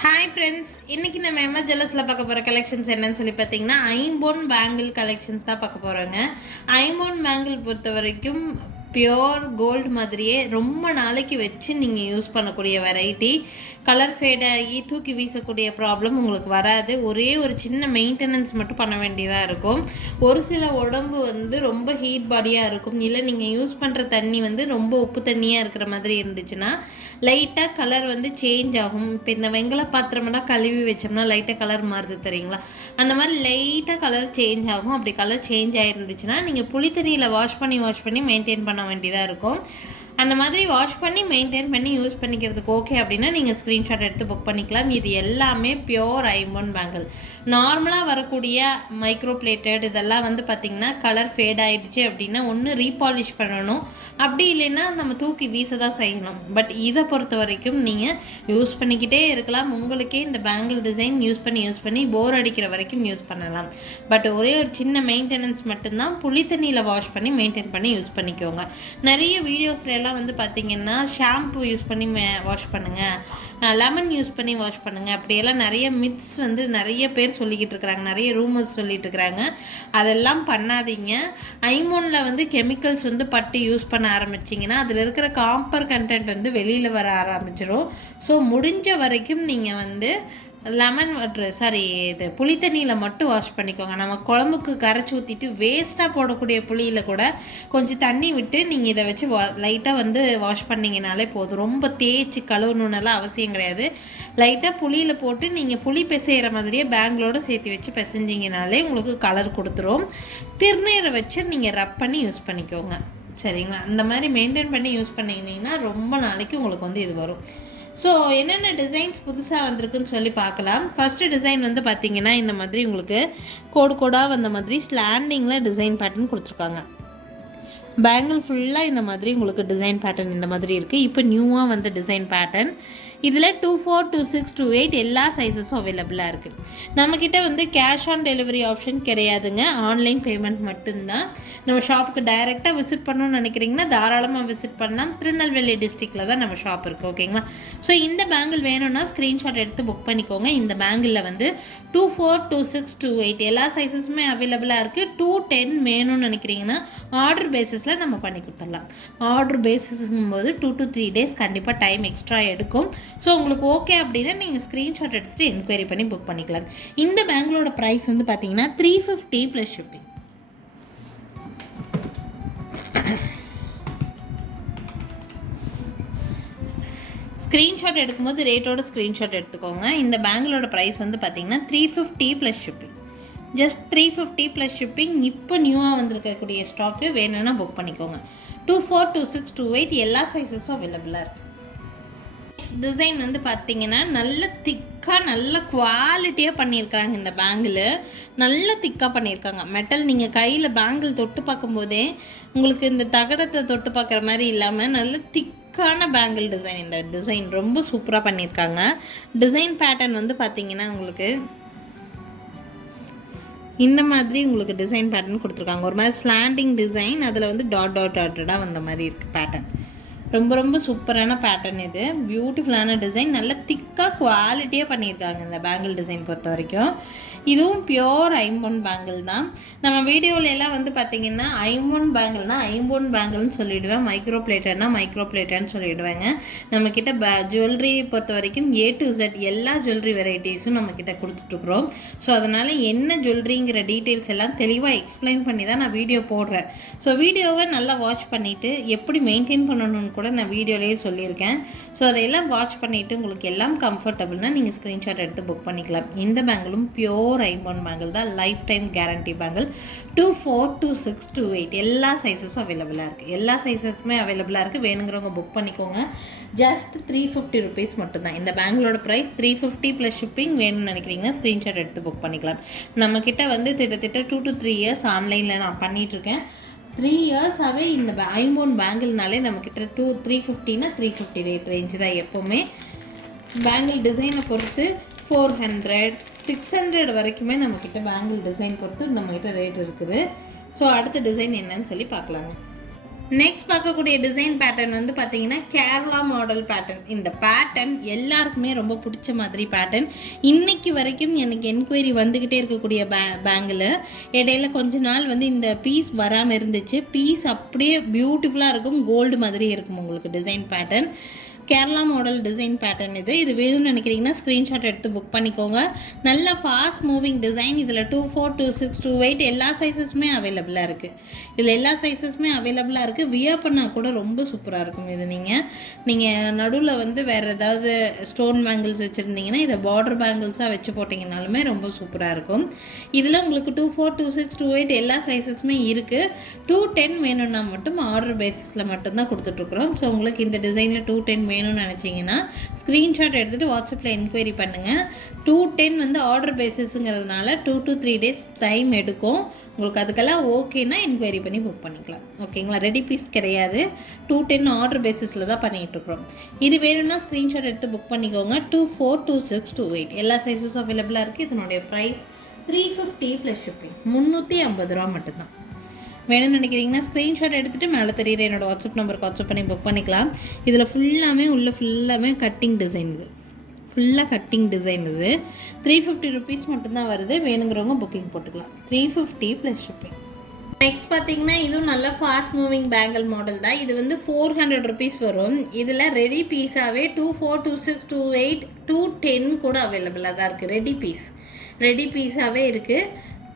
Hi friends இன்றைக்கி நம்ம MS ஜுவல்லர்ஸில் பார்க்க போகிற கலெக்ஷன்ஸ் என்னன்னு சொல்லி பார்த்தீங்கன்னா ஐம்போன் பேங்கிள் கலெக்ஷன்ஸ் தான் பார்க்க போகிறோங்க ஐம்போன் பேங்கிள் பொறுத்த வரைக்கும் பியோர் கோல்டு மாதிரியே ரொம்ப நாளைக்கு வச்சு நீங்கள் யூஸ் பண்ணக்கூடிய வெரைட்டி கலர் ஃபேடாகி தூக்கி வீசக்கூடிய ப்ராப்ளம் உங்களுக்கு வராது. ஒரே ஒரு சின்ன மெயின்டெனன்ஸ் மட்டும் பண்ண வேண்டியதாக இருக்கும். ஒரு சில உடம்பு வந்து ரொம்ப ஹீட் பாடியாக இருக்கும். இல்லை நீங்கள் யூஸ் பண்ணுற தண்ணி வந்து ரொம்ப உப்பு தண்ணியாக இருக்கிற மாதிரி இருந்துச்சுன்னா லைட்டாக கலர் வந்து சேஞ்ச் ஆகும். இப்போ இந்த வெங்கல பாத்திரமெல்லாம் கழுவி வச்சோம்னா லைட்டாக கலர் மாறுது தெரியுங்களா? அந்த மாதிரி லைட்டாக கலர் சேஞ்ச் ஆகும். அப்படி கலர் சேஞ்ச் ஆகிருந்துச்சுன்னா நீங்கள் புளி தண்ணியில் வாஷ் பண்ணி வாஷ் பண்ணி மெயின்டைன் பண்ண வேண்டியதாக இருக்கும். அந்த மாதிரி வாஷ் பண்ணி மெயின்டைன் பண்ணி யூஸ் பண்ணிக்கிறதுக்கு ஓகே அப்படின்னா நீங்கள் ஸ்க்ரீன்ஷாட் எடுத்து புக் பண்ணிக்கலாம். இது எல்லாமே பியோர் ஐம்பொன் பேங்கிள் நார்மலாக வரக்கூடிய மைக்ரோ பிளேட்டட் இதெல்லாம் வந்து பார்த்திங்கன்னா கலர் ஃபேட் ஆயிடுச்சு அப்படின்னா ஒன்று ரீபாலிஷ் பண்ணணும். அப்படி இல்லைன்னா நம்ம தூக்கி வீச தான் செய்யணும். பட் இதை பொறுத்த வரைக்கும் நீங்கள் யூஸ் பண்ணிக்கிட்டே இருக்கலாம். உங்களுக்கே இந்த பேங்கிள் டிசைன் யூஸ் பண்ணி யூஸ் பண்ணி போர் அடிக்கிற வரைக்கும் யூஸ் பண்ணலாம். பட் ஒரே ஒரு சின்ன மெயின்டெனன்ஸ் மட்டும்தான் புளி தண்ணியில் வாஷ் பண்ணி மெயின்டைன் பண்ணி யூஸ் பண்ணிக்கோங்க. நிறைய வீடியோஸ்ல எல்லாம் வந்து பார்த்திங்கன்னா ஷாம்பு யூஸ் பண்ணி வாஷ் பண்ணுங்கள் லெமன் யூஸ் பண்ணி வாஷ் பண்ணுங்கள் அப்படியெல்லாம் நிறைய மித்ஸ் வந்து நிறைய பேர் சொல்லிக்கிட்டு இருக்கிறாங்க. நிறைய ரூமர்ஸ் சொல்லிட்டு இருக்கிறாங்க. அதெல்லாம் பண்ணாதீங்க. ஐமோனில் வந்து கெமிக்கல்ஸ் வந்து பட்டு யூஸ் பண்ண ஆரம்பிச்சிங்கன்னா அதில் இருக்கிற காப்பர் கண்டென்ட் வந்து வெளியில் வர ஆரம்பிச்சிடும் ஸோ முடிஞ்ச வரைக்கும் நீங்கள் வந்து லெமன் வாட்ரு சாரி இது புளி தண்ணியில் மட்டும் வாஷ் பண்ணிக்கோங்க. நம்ம குழம்புக்கு கரைச்சி ஊற்றிட்டு வேஸ்ட்டாக போடக்கூடிய புளியில் கூட கொஞ்சம் தண்ணி விட்டு நீங்கள் இதை வச்சு வா லைட்டாக வந்து வாஷ் பண்ணிங்கனாலே போதும். ரொம்ப தேய்ச்சி கழுவணுன்னெல்லாம் அவசியம் கிடையாது. லைட்டாக புளியில் போட்டு நீங்கள் புளி பிசைகிற மாதிரியே பேங்களோடு சேர்த்து வச்சு பிசைஞ்சிங்கனாலே உங்களுக்கு கலர் கொடுத்துரும். திருநீரை வச்சு நீங்கள் ரப் பண்ணி யூஸ் பண்ணிக்கோங்க. சரிங்களா? இந்த மாதிரி மெயின்டைன் பண்ணி யூஸ் பண்ணிங்கன்னா ரொம்ப நாளைக்கு உங்களுக்கு வந்து இது வரும். ஸோ என்னென்ன டிசைன்ஸ் புதுசாக வந்திருக்குன்னு சொல்லி பார்க்கலாம். ஃபஸ்ட்டு டிசைன் வந்து பார்த்தீங்கன்னா இந்த மாதிரி உங்களுக்கு கோடு கோடாக வந்த மாதிரி ஸ்லாண்டிங்கில் டிசைன் பேட்டர்ன் கொடுத்துருக்காங்க. பேங்கிள் ஃபுல்லாக இந்த மாதிரி உங்களுக்கு டிசைன் பேட்டர்ன் இந்த மாதிரி இருக்குது இப்போ நியூவாக வந்த டிசைன் பேட்டர்ன் இதில் two four two six two eight எல்லா சைஸஸும் அவைலபிளாக இருக்குது நம்மக்கிட்ட வந்து கேஷ் ஆன் டெலிவரி ஆப்ஷன் கிடையாதுங்க. ஆன்லைன் பேமெண்ட் மட்டும்தான். நம்ம ஷாப்புக்கு டைரெக்டாக விசிட் பண்ணணும்னு நினைக்கிறீங்கன்னா தாராளமாக விசிட் பண்ணலாம். திருநெல்வேலி டிஸ்ட்ரிக்டில் தான் நம்ம ஷாப் இருக்குது ஓகேங்களா ஸோ இந்த பேங்கிள் வேணும்னா ஸ்க்ரீன்ஷாட் எடுத்து புக் பண்ணிக்கோங்க. இந்த பேங்கிளில் வந்து two four two six two eight எல்லா சைஸஸுமே அவைலபிளாக இருக்குது டூ டென் வேணும்னு நினைக்கிறீங்கன்னா ஆர்டர் பேசிஸில் நம்ம பண்ணி கொடுத்துடலாம். ஆர்டர் பேசிஸுங்கும் போது டூ டு த்ரீ டேஸ் கண்டிப்பாக டைம் எக்ஸ்ட்ரா எடுக்கும். ஸோ உங்களுக்கு ஓகே அப்படின்னா நீங்கள் ஸ்க்ரீன்ஷாட் எடுத்துகிட்டு என்கொயரி பண்ணி புக் பண்ணிக்கலாம். இந்த பேங்கிளோட ப்ரைஸ் வந்து பார்த்தீங்கன்னா three fifty plus shipping screenshot எடுக்கும்போது ரேட்டோட ஸ்க்ரீன்ஷாட் எடுத்துக்கோங்க. இந்த பேங்கிளோட ப்ரைஸ் வந்து பார்த்தீங்கன்னா three fifty plus shipping just three fifty plus shipping இப்போ நியூவாக வந்திருக்கக்கூடிய ஸ்டாக்கு வேணும்னா புக் பண்ணிக்கோங்க. Two four two six two eight எல்லா சைஸஸும் அவைலபிளாக இருக்குது நெக்ஸ்ட் டிசைன் வந்து பார்த்தீங்கன்னா நல்ல திக்காக நல்ல குவாலிட்டியாக பண்ணியிருக்கிறாங்க இந்த பேங்கிள் நல்ல திக்காக பண்ணியிருக்காங்க. மெட்டல் நீங்கள் கையில் பேங்கிள் தொட்டு பார்க்கும்போதே உங்களுக்கு இந்த தகடத்தை தொட்டு பார்க்குற மாதிரி இல்லாமல் நல்ல திக்கான பேங்கிள் டிசைன் இந்த டிசைன் ரொம்ப சூப்பராக பண்ணியிருக்காங்க. டிசைன் பேட்டர்ன் வந்து பார்த்தீங்கன்னா உங்களுக்கு இந்த மாதிரி உங்களுக்கு டிசைன் பேட்டர்ன் கொடுத்துருக்காங்க. ஒரு மாதிரி ஸ்லாண்டிங் டிசைன் அதில் வந்து டாட் டாட் டாட்டடாக வந்த மாதிரி இருக்குது பேட்டர்ன் ரொம்ப ரொம்ப சூப்பரான பேட்டர்ன் இது. பியூட்டிஃபுல்லான டிசைன் நல்ல திக்காக குவாலிட்டியாக பண்ணியிருக்காங்க இந்த பேங்கிள் டிசைன் பொறுத்த வரைக்கும். இதுவும் பியோர் ஐம்பொன் பேங்கிள் தான். நம்ம வீடியோவிலலாம் வந்து பார்த்தீங்கன்னா ஐம்பொன் பேங்கிள்னா ஐம்பொன் பேங்கிள்னு சொல்லிவிடுவேன் மைக்ரோ பிளேட்டர்னா மைக்ரோ பிளேட்டர்னு சொல்லிவிடுவேங்க நம்மக்கிட்ட பே ஜுவல்லரி பொறுத்த வரைக்கும் ஏ டு செட் எல்லா ஜுவல்லரி வெரைட்டிஸும் நம்மக்கிட்ட கொடுத்துட்ருக்குறோம் ஸோ அதனால் என்ன ஜுவல்லரிங்கிற டீட்டெயில்ஸ் எல்லாம் தெளிவாக எக்ஸ்பிளைன் பண்ணி தான் நான் வீடியோ போடுறேன். ஸோ வீடியோவை நல்லா வாட்ச் பண்ணிவிட்டு எப்படி மெயின்டைன் பண்ணணும்னு கூட நான் வீடியோலேயே சொல்லியிருக்கேன். ஸோ அதையெல்லாம் வாட்ச் பண்ணிவிட்டு உங்களுக்கு எல்லாம் கம்ஃபர்டபுள்னால் நீங்கள் ஸ்க்ரீன்ஷாட் எடுத்து புக் பண்ணிக்கலாம். இந்த பேங்கிலும் பியோர் ஃபோர் ஐம்பொன் பேங்கிள் தான் lifetime guarantee bangle two four two six two eight எல்லா சைஸஸும் அவைலபிளாக இருக்குது எல்லா சைஸஸுமே அவைலபிளாக இருக்குது வேணுங்கிறவங்க புக் பண்ணிக்கோங்க. ஜஸ்ட் த்ரீ ஃபிஃப்டி ருபீஸ் மட்டும்தான். இந்த பேங்கிளோட price three fifty plus shipping வேணும்னு நினைக்கிறீங்கன்னா ஸ்க்ரீன்ஷாட் எடுத்து புக் பண்ணிக்கலாம். நம்மக்கிட்ட வந்து கிட்டத்தட்ட டூ டு த்ரீ இயர்ஸ் ஆன்லைனில் நான் பண்ணிகிட்ருக்கேன் த்ரீ இயர்ஸாகவே இந்த ஐம்போன் பேங்கிள்னாலே நம்மக்கிட்ட டூ த்ரீ ஃபிஃப்டினா த்ரீ ஃபிஃப்டி ரேட் ரேஞ்சு தான் எப்போவுமே. பேங்கிள் டிசைனை பொறுத்து ஃபோர் ஹண்ட்ரட் சிக்ஸ் ஹண்ட்ரட் வரைக்குமே நம்மக்கிட்ட பேங்கிள் டிசைன் பொறுத்து நம்மக்கிட்ட ரேட் இருக்குது. ஸோ அடுத்த டிசைன் என்னன்னு சொல்லி பார்க்கலாங்க நெக்ஸ்ட் பார்க்கக்கூடிய டிசைன் பேட்டர்ன் வந்து பார்த்தீங்கன்னா கேரளா மாடல் பேட்டர்ன் இந்த பேட்டர்ன் எல்லாருக்குமே ரொம்ப பிடிச்ச மாதிரி பேட்டர்ன் இன்னைக்கு வரைக்கும் எனக்கு என்கொயரி வந்துக்கிட்டே இருக்கக்கூடிய பே பேங்கில் இடையில கொஞ்ச நாள் வந்து இந்த பீஸ் வராமல் இருந்துச்சு. பீஸ் அப்படியே பியூட்டிஃபுல்லாக இருக்கும். கோல்டு மாதிரி இருக்கும் உங்களுக்கு design pattern Kerala model design pattern இது. இது வேணும்னு நினைக்கிறீங்கன்னா ஸ்க்ரீன்ஷாட் எடுத்து புக் பண்ணிக்கோங்க. நல்ல ஃபாஸ்ட் மூவிங் டிசைன் இதில் two four two six two eight எல்லா சைஸஸுமே அவைலபிளாக இருக்குது இதில் எல்லா சைஸஸுமே அவைலபிளாக இருக்குது வியர் பண்ணால் கூட ரொம்ப சூப்பராக இருக்கும் இது நீங்கள் நீங்கள் நடுவில் வந்து வேறு ஏதாவது ஸ்டோன் பேங்கிள்ஸ் வச்சுருந்தீங்கன்னா இதை பார்டர் பேங்கிள்ஸாக வச்சு போட்டிங்கனாலுமே ரொம்ப சூப்பராக இருக்கும். இதில் உங்களுக்கு two four two six two eight எல்லா சைஸஸுமே இருக்குது டூ டென் வேணும்னா மட்டும் ஆர்டர் பேசிஸில் மட்டும்தான் கொடுத்துட்ருக்குறோம் ஸோ உங்களுக்கு இந்த டிசைனில் டூ டென் வேணும்னு நினச்சிங்கன்னா ஸ்க்ரீன்ஷாட் எடுத்துகிட்டு வாட்ஸ்அப்பில் என்கொயரி பண்ணுங்கள் டூ டென் வந்து order பேசிஸுங்கிறதுனால two to three days time எடுக்கும். உங்களுக்கு அதுக்கெல்லாம் ஓகேனா என்கொயரி பண்ணி புக் பண்ணிக்கலாம். ஓகேங்களா ரெடி பீஸ் கிடையாது. டூ டென் ஆர்டர் பேசிஸில் தான் பண்ணிகிட்ருக்குறோம் இது வேணும்னா ஸ்க்ரீன்ஷாட் எடுத்து புக் பண்ணிக்கோங்க. Two four two six two eight எல்லா சைஸஸும் அவைலபிளாக இருக்குது இதனுடைய price three fifty plus shipping முந்நூற்றி ஐம்பது ரூபா மட்டும்தான். வேணும்னு நினைக்கிறீங்கன்னா ஸ்க்ரீன்ஷாட் எடுத்துகிட்டு மேலே தெரியுற என்னோட வாட்ஸ்அப் நம்பருக்கு வாட்ஸ்அப் பண்ணி புக் பண்ணிக்கலாம். இதில் ஃபுல்லாமே உள்ள ஃபுல்லாமே கட்டிங் டிசைன் இது. ஃபுல்லாக கட்டிங் டிசைன் இது. த்ரீ ஃபிஃப்டி ருபீஸ் மட்டும்தான் வருது. வேணுங்கிறவங்க புக்கிங் போட்டுக்கலாம். Three fifty plus shipping next பார்த்தீங்கன்னா இதுவும் நல்ல ஃபாஸ்ட் மூவிங் பேங்கிள் மாடல் தான். இது வந்து ஃபோர் ஹண்ட்ரட் ருபீஸ் வரும். இதில் ready பீஸாகவே two four two six two eight two ten கூட அவைலபிளாக தான் இருக்குது ரெடி பீஸ் ரெடி பீஸாகவே இருக்குது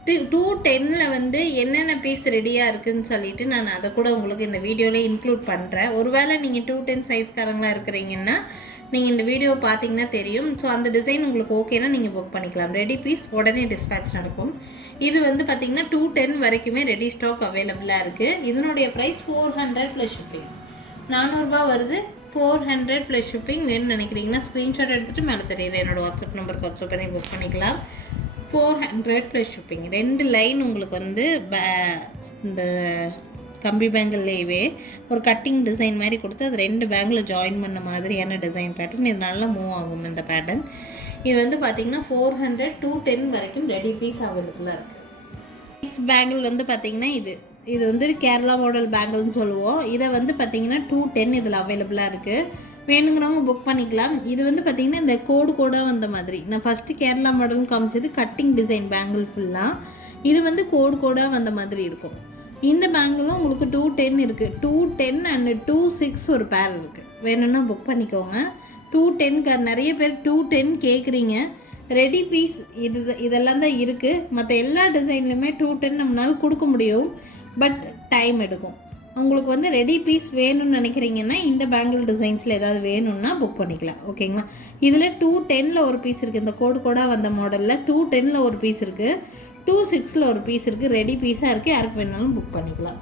டூ டூ டென்னில் வந்து என்னென்ன பீஸ் ரெடியாக இருக்குதுன்னு சொல்லிட்டு நான் அதை கூட உங்களுக்கு இந்த வீடியோவில் இன்க்ளூட் பண்ணுறேன் ஒருவேளை நீங்கள் டூ டென் சைஸ்காரங்களாக இருக்கிறீங்கன்னா நீங்கள் இந்த வீடியோ பார்த்தீங்கன்னா தெரியும். ஸோ அந்த டிசைன் உங்களுக்கு ஓகேனா நீங்கள் புக் பண்ணிக்கலாம். ரெடி பீஸ் உடனே டிஸ்பேச் நடக்கும். இது வந்து பார்த்தீங்கன்னா டூ டென் வரைக்குமே ரெடி ஸ்டாக் அவைலபிளாக இருக்குது இதனுடைய price four hundred plus shipping நானூறுரூபா வருது. ஃபோர் ஹண்ட்ரட் ப்ளஸ் ஷிப்பிங் வேணும்னு நினைக்கிறீங்கன்னா ஸ்க்ரீன்ஷாட் எடுத்துகிட்டு மேலே தெரியல என்னோட வாட்ஸ்அப் நம்பருக்கு வாட்ஸ்அப் பண்ணி புக் பண்ணிக்கலாம். ஃபோர் ஹண்ட்ரட் ப்ளஸ் ஷிப்பிங் ரெண்டு லைன் உங்களுக்கு வந்து பே- இந்த கம்பி பேங்கிள்லேயே ஒரு கட்டிங் டிசைன் மாதிரி கொடுத்து அது ரெண்டு பேங்கில் ஜாயின் பண்ண மாதிரியான டிசைன் பேட்டர்ன் இது நல்லா மூவ் ஆகும் இந்த பேட்டர்ன் இது வந்து பார்த்தீங்கன்னா ஃபோர் ஹண்ட்ரட் டூ டென் வரைக்கும் ரெடி பீஸ் அவைலபிளாக இருக்குது நெக்ஸ்ட் பேங்கிள் வந்து பார்த்தீங்கன்னா இது இது வந்து கேரளா மாடல் பேங்கிள்னு சொல்லுவோம். இதை வந்து பார்த்தீங்கன்னா டூ டென் இதில் அவைலபிளாக இருக்குது வேணுங்கிறவங்க புக் பண்ணிக்கலாம். இது வந்து பார்த்தீங்கன்னா இந்த கோடு கோடாக வந்த மாதிரி. நான் ஃபஸ்ட்டு கேரளா மாடல்னு காமிச்சது கட்டிங் டிசைன் பேங்கிள் ஃபுல்லாக இது வந்து கோடு கோடாக வந்த மாதிரி இருக்கும். இந்த பேங்கிளும் உங்களுக்கு டூ டென் இருக்குது two ten and two six ஒரு பேர் இருக்குது வேணும்னா புக் பண்ணிக்கோங்க. டூ டென்க்கு நிறைய பேர் டூ டென் கேட்குறீங்க ரெடி பீஸ் இது இதெல்லாம் தான் இருக்குது மற்ற எல்லா டிசைன்லையுமே டூ டென் நம்மளால கொடுக்க முடியும். பட் டைம் எடுக்கும். உங்களுக்கு வந்து ரெடி பீஸ் வேணும்னு நினைக்கிறீங்கன்னா இந்த பேங்கிள் டிசைன்ஸில் ஏதாவது வேணும்னா புக் பண்ணிக்கலாம். ஓகேங்களா இதில் டூ டெனில் ஒரு பீஸ் இருக்குது இந்த கோடு கோடாக வந்த மாடலில் டூ டெனில் ஒரு பீஸ் இருக்குது டூ சிக்ஸில் ஒரு பீஸ் இருக்குது ரெடி பீஸாக இருக்குது யாருக்கு வேணாலும் புக் பண்ணிக்கலாம்.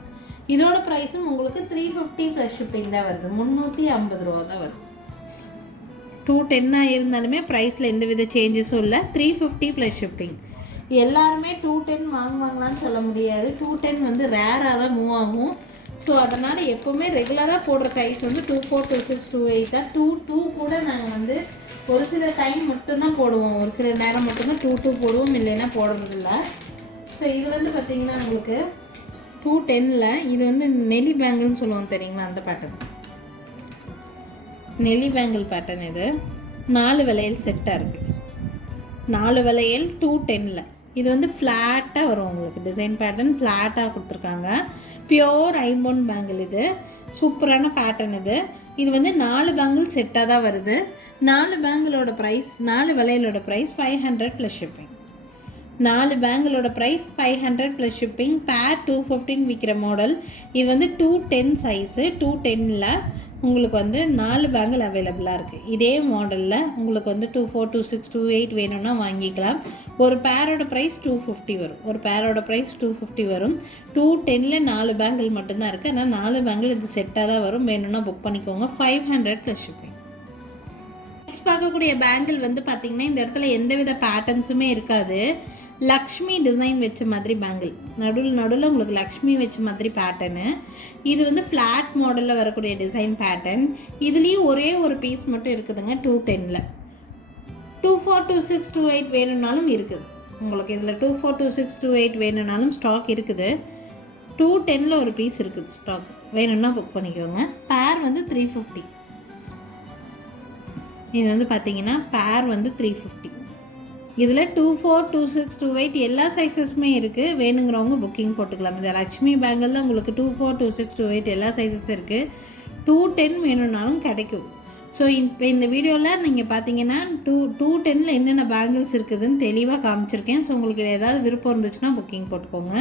இதோட ப்ரைஸும் உங்களுக்கு த்ரீ ஃபிஃப்டி ப்ளஸ் ஷிப்பிங் தான் வருது. முந்நூற்றி ஐம்பது ரூபா தான் வருது. டூ டென்னாக இருந்தாலுமே ப்ரைஸில் எந்த வித சேஞ்சஸும் இல்லை. த்ரீ ஃபிஃப்டி ப்ளஸ் ஷிப்பிங் எல்லாருமே டூ டென் வாங்குவாங்களான்னு சொல்ல முடியாது. டூ டென் வந்து ரேராக தான் மூவ் ஆகும். ஸோ அதனால் எப்போவுமே ரெகுலராக போடுற சைஸ் வந்து two four two six two eight தான். டூ டூ கூட நாங்கள் வந்து ஒரு சில டைம் மட்டும்தான் போடுவோம். ஒரு சில நேரம் மட்டும்தான் டூ டூ போடுவோம். இல்லைன்னா போடுறதில்ல. ஸோ இது வந்து பார்த்திங்கன்னா உங்களுக்கு டூ டென்னில் இது வந்து நெலி பேங்கிள்னு சொல்லுவோம் தெரியுங்களா அந்த பேட்டர்ன் நெலி பேங்கிள் பேட்டர்ன் இது. நாலு வளையல் செட்டாக இருக்குது நாலு வளையல் டூ டென்னில் இது வந்து ஃப்ளாட்டாக வரும் உங்களுக்கு. டிசைன் பேட்டர்ன் ஃப்ளாட்டாக கொடுத்துருக்காங்க. பியோர் ஐம்போன் பேங்கிள் இது. சூப்பரான பேட்டர்ன் இது. இது வந்து நாலு பேங்கிள் செட்டாக தான் வருது. நாலு பேங்கிளோட ப்ரைஸ் நாலு விலையிலோட price five hundred plus shipping நாலு பேங்கிளோட price five hundred plus shipping pair two fifteen விற்கிற மாடல் இது வந்து டூ டென் சைஸு டூ டென்னில் உங்களுக்கு வந்து நாலு பேங்கிள் அவைலபிளாக இருக்குது இதே மாடலில் உங்களுக்கு வந்து two four two six two eight வேணும்னா வாங்கிக்கலாம். ஒரு பேரோட ப்ரைஸ் டூ ஃபிஃப்டி வரும். ஒரு பேரோட ப்ரைஸ் டூ ஃபிஃப்டி வரும். டூ டென்னில் நாலு பேங்கிள் மட்டும்தான் இருக்குது ஆனால் நாலு பேங்கிள் இது செட்டாக தான் வரும். வேணும்னா புக் பண்ணிக்கோங்க. Five hundred plus shipping next பார்க்கக்கூடிய பேங்கிள் வந்து பார்த்திங்கன்னா இந்த இடத்துல எந்தவித பேட்டர்ன்ஸுமே இருக்காது. லக்ஷ்மி டிசைன் வச்ச மாதிரி பேங்கிள் நடுவில் நடுவில் உங்களுக்கு லக்ஷ்மி வச்ச மாதிரி பேட்டர்னு இது வந்து ஃப்ளாட் மாடலில் வரக்கூடிய டிசைன் பேட்டர்ன் இதுலேயும் ஒரே ஒரு பீஸ் மட்டும் இருக்குதுங்க டூ டெனில் two four two six two eight வேணும்னாலும் இருக்குது. உங்களுக்கு இதில் two four two six two eight வேணும்னாலும் ஸ்டாக் இருக்குது. டூ டெனில் ஒரு பீஸ் இருக்குது ஸ்டாக் வேணும்னா புக் பண்ணிக்கோங்க. பேர் வந்து த்ரீ ஃபிஃப்டி இது வந்து பார்த்தீங்கன்னா பேர் வந்து த்ரீ ஃபிஃப்டி இதில் two four two six two eight எல்லா சைஸஸுமே இருக்குது வேணுங்கிறவங்க புக்கிங் போட்டுக்கலாம். இந்த லட்சுமி பேங்கில் உங்களுக்கு two four two six two eight எல்லா சைஸஸ் இருக்குது டூ டென் வேணும்னாலும் கிடைக்கும். ஸோ இப்போ இந்த வீடியோவில் நீங்கள் பார்த்தீங்கன்னா டூ டூ டென்னில் என்னென்ன பேங்கிள்ஸ் இருக்குதுன்னு தெளிவாக காமிச்சிருக்கேன். ஸோ உங்களுக்கு ஏதாவது விருப்பம் இருந்துச்சுன்னா புக்கிங் போட்டுக்கோங்க.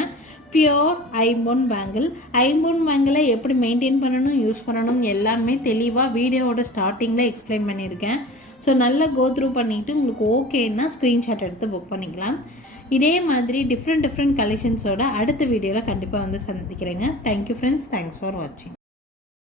பியோர் ஐம்பொன் பேங்கிள் ஐம்பொன் பேங்கிளை எப்படி மெயின்டைன் பண்ணணும் யூஸ் பண்ணணும் எல்லாமே தெளிவாக வீடியோவோட ஸ்டார்டிங்கில் எக்ஸ்பிளைன் பண்ணியிருக்கேன். ஸோ நல்லா கோ த்ரூ பண்ணிவிட்டு உங்களுக்கு ஓகேன்னா ஸ்க்ரீன்ஷாட் எடுத்து புக் பண்ணிக்கலாம். இதே மாதிரி டிஃப்ரெண்ட் டிஃப்ரெண்ட் கலெக்ஷன்ஸோட அடுத்த வீடியோவில் கண்டிப்பாக வந்து சந்திக்கிறேங்க. Thank you friends thanks for வாட்சிங்